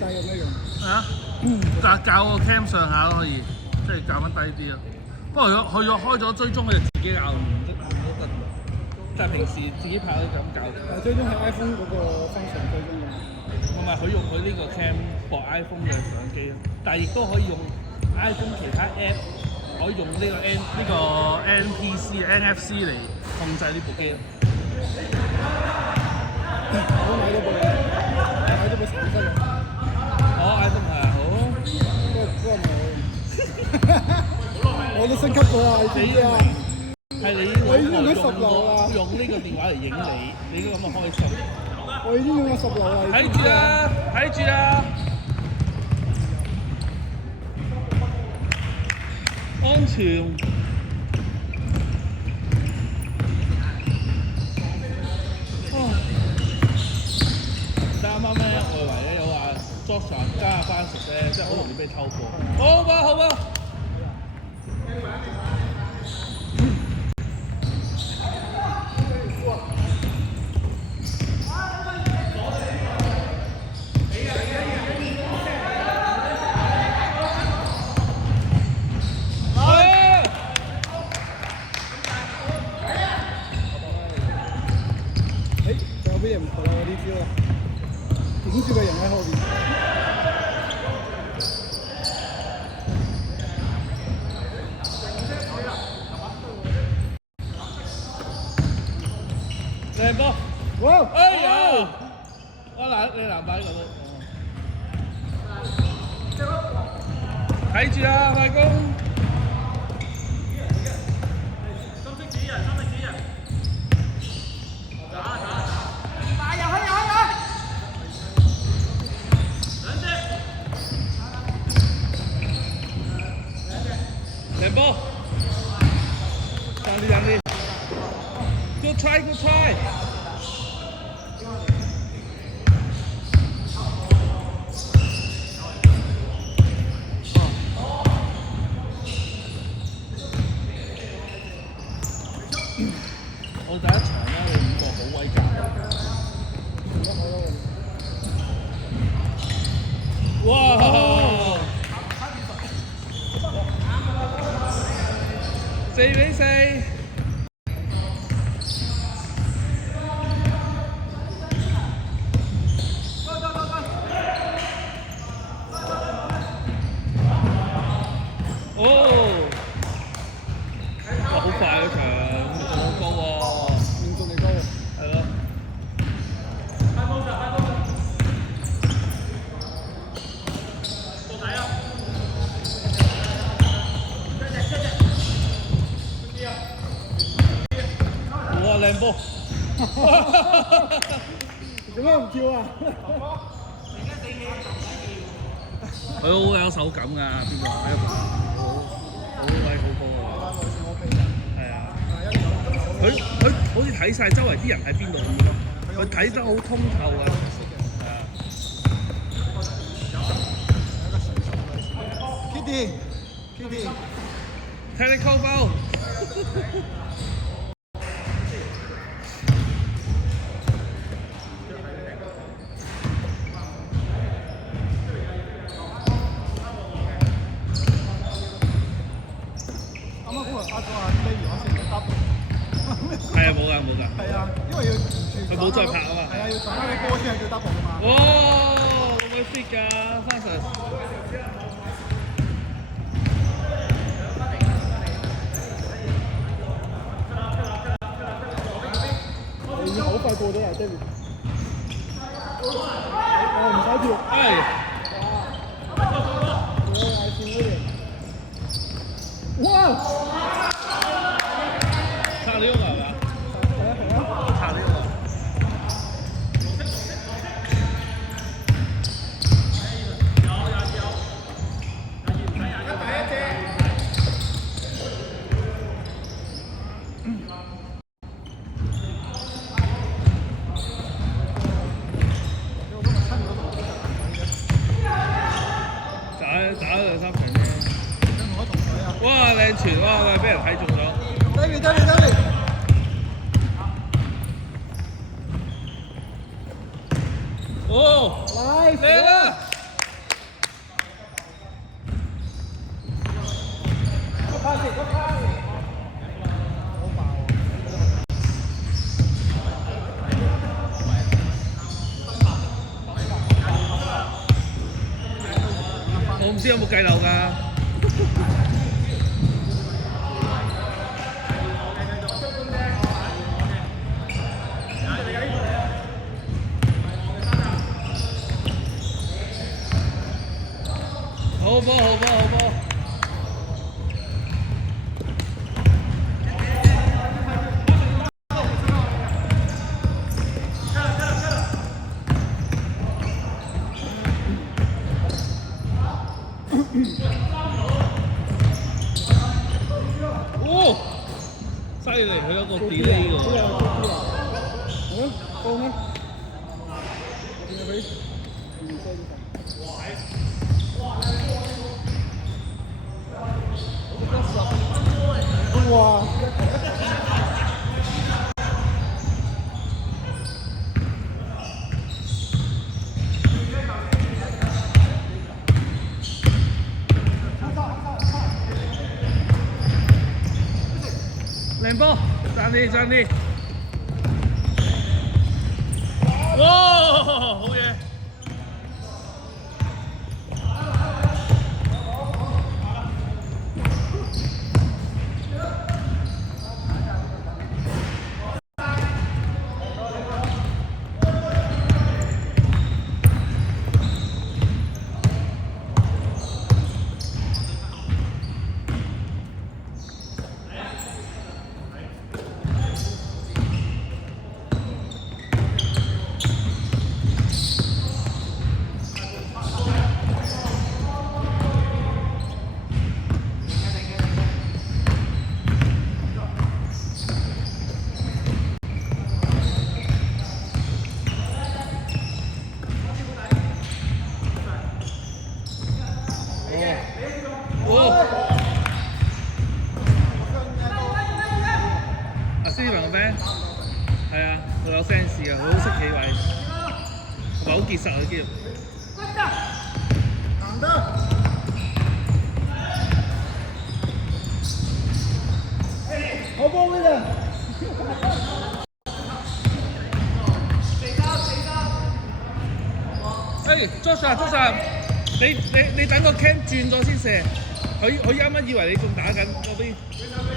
掣咁樣用。啊，校個 cam 上下都可以，即係校翻低啲咯。不過佢開咗追蹤，佢就自己校唔得，但係平時自己拍都咁校。但係追蹤係 iPhone 嗰個 function 追蹤㗎。唔係，佢用佢呢個 cam 駁 iPhone 嘅相機咯，但係亦都可以用 iPhone 其他 app，可以用呢個 NFC 嚟控制呢部機咯。我買咗部橙色嘅。iPhone 係好。不過冇。我都升級過啊！你知啊？係你我已經用咗10流啦。用呢個電話嚟影你都咁嘅開心。我已經用咗10流啦。睇住啦，睇住啦。安全。啱啱咧，外圍咧有話 Joshua 加翻食咧，即係好容易俾偷波。好啊，好啊。仲有咩嘢唔同啊？呢招啊，影住個人喺後邊。靚波！哇！哎呀！你籃板嗰度。睇住啊，快攻！靚波！爭啲。Good try。我第一場咧，你5個好威格。哇！4-4。好快嗰場，好高喎，命中率高喎。係咯。哇！靚波！點解唔跳啊？佢好有手感㗎，邊個？好威好高啊！係啊，佢好似睇晒周圍啲人喺邊度咁咯，佢睇得好通透啊！係啊。Kitty，Technical foul。係啊，冇㗎。係啊，因為要佢冇再拍啊嘛。係啊，要傳翻啲波先係叫 double 㗎嘛。哇！會唔會 fit 㗎，Francis？你已經好快過咗啦 ，David。唔使跳。哇！拆呢個係嘛？係啊。拆呢個。打咗2-3場啫。哇！靚傳，哇！俾人睇中咗。David。哦！嚟嚟啦！知有冇計漏㗎？好波好波好波！哦，犀利，佢有個 delay 喎。係咯，放啦。我見到佢哇！靚波，爭啲爭啲！哇，好嘢！阿 Steven 個 friend 係啊，佢有 sense 㗎，佢好識企位，同埋好結實佢肌肉。難得。好波呢個。Joshua，你等個 cam 轉咗先射，佢啱啱以為你仲打緊嗰邊，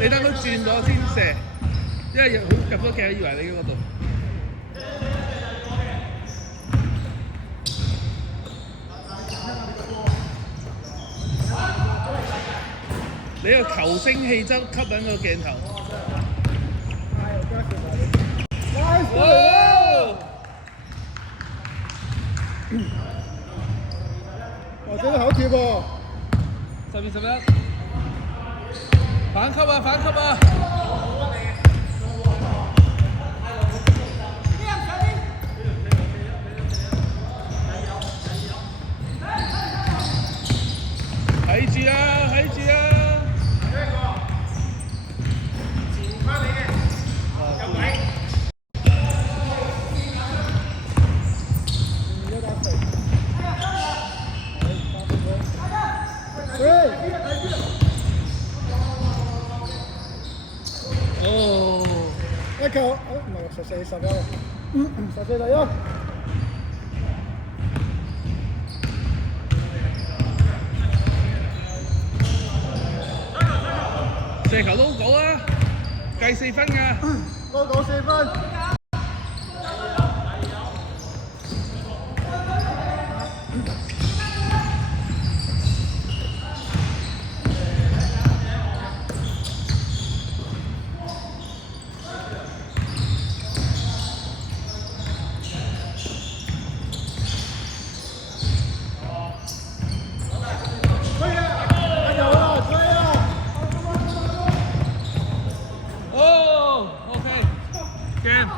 你等佢轉咗先射，因為入咗鏡以為你嗰度。你個球星氣質吸引個鏡頭。或者好貼喎12-11，反級啊！反級啊！睇住啊！睇住啊！一球，唔係14-11，14-11。射球都好講啊，計4分㗎。多講4分。game。